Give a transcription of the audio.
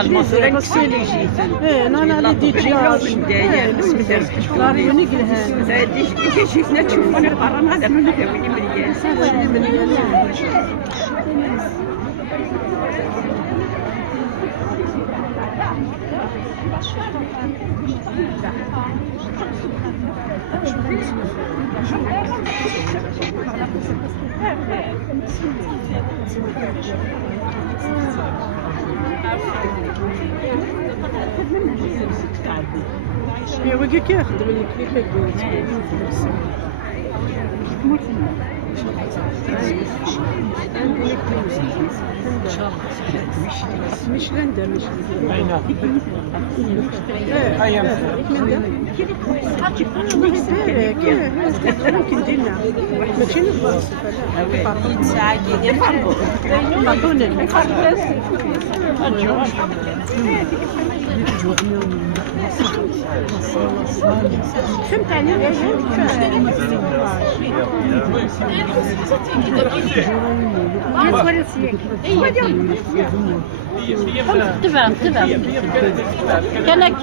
المصدر كسيلي جيت انا ديجا لا ريوني قلها زاديش كي شفنا تشوفوني برا هذا من كوني مليان يا وقي كياخذ من الكليك مش لندا مش ممكن دينا ماشي نبلاص فهمت عليا تبع كلك